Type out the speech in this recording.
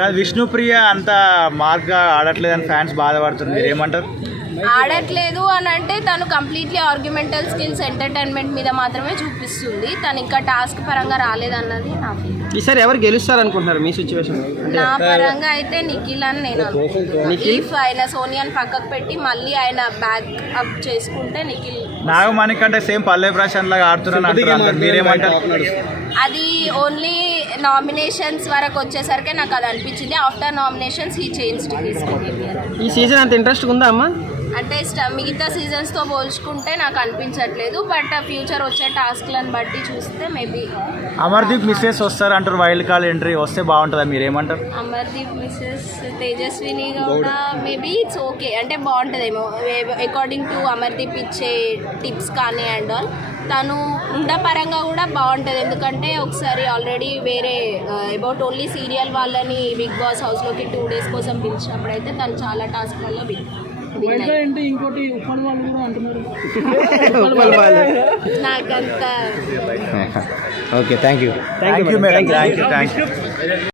కాదు విష్ణుప్రియ అంత మార్క్గా ఆడట్లేదని ఫ్యాన్స్ బాధపడుతుంది, మీరు ఏమంటారు? ఆడట్లేదు అని అంటే తను కంప్లీట్లీ ఆర్గ్యుమెంటల్ స్కిల్స్ ఎంటర్టైన్మెంట్ మీద మాత్రమే చూపిస్తుంది. తను ఇంకా టాస్క్ పరంగా రాలేదన్నది నా ఫీలింగ్. ఈసారి ఎవరు గెలుస్తారు అనుకుంటున్నారు మీ సిచ్యువేషన్? నా పరంగా అయితే నిఖిల్ అని నేను ఇఫ్ ఆయన సోనియాని పక్కకు పెట్టి మళ్ళీ ఆయన బ్యాక్ అప్ చేసుకుంటే నిఖిల్. నాగమణి కంటే సేమ్ పల్లె ప్రశాంత్ లాగా ఆడుతున్నాను, మీరేమంటారు? అది ఓన్లీ నామినేషన్స్ వరకు వచ్చేసరికి నాకు అది అనిపించింది. After nominations he changed his behaviour. ఈ సీజన్ అంత ఇంట్రెస్ట్ ఉందా అమ్మా? అంటే మిగతా సీజన్స్తో పోల్చుకుంటే నాకు అనిపించట్లేదు. బట్ ఫ్యూచర్ వచ్చే టాస్క్లను బట్టి చూస్తే మేబీ అమర్దీప్ మిస్సెస్ వస్తారు అంటారు, వైల్డ్ కార్డ్ ఎంట్రీ వస్తే బాగుంటుందా, మీరేమంటారు? అమర్దీప్ మిస్సెస్ తేజస్విని కూడా మేబీ ఇట్స్ ఓకే, అంటే బాగుంటుందేమో అకార్డింగ్ టు అమర్దీప్ ఇచ్చే టిప్స్ కానీ అండ్ ఆల్. తను ఉండపరంగా కూడా బాగుంటుంది, ఎందుకంటే ఒకసారి ఆల్రెడీ వేరే అబౌట్ ఓన్లీ సీరియల్ వాళ్ళని బిగ్ బాస్ హౌస్లోకి 2 days కోసం పిలిచినప్పుడు అయితే తను చాలా టాస్క్లలో ఇంకోటి ఉప్పల్ వాళ్ళు కూడా అంటున్నారు. నాకంత okay, thank you madam, thank you.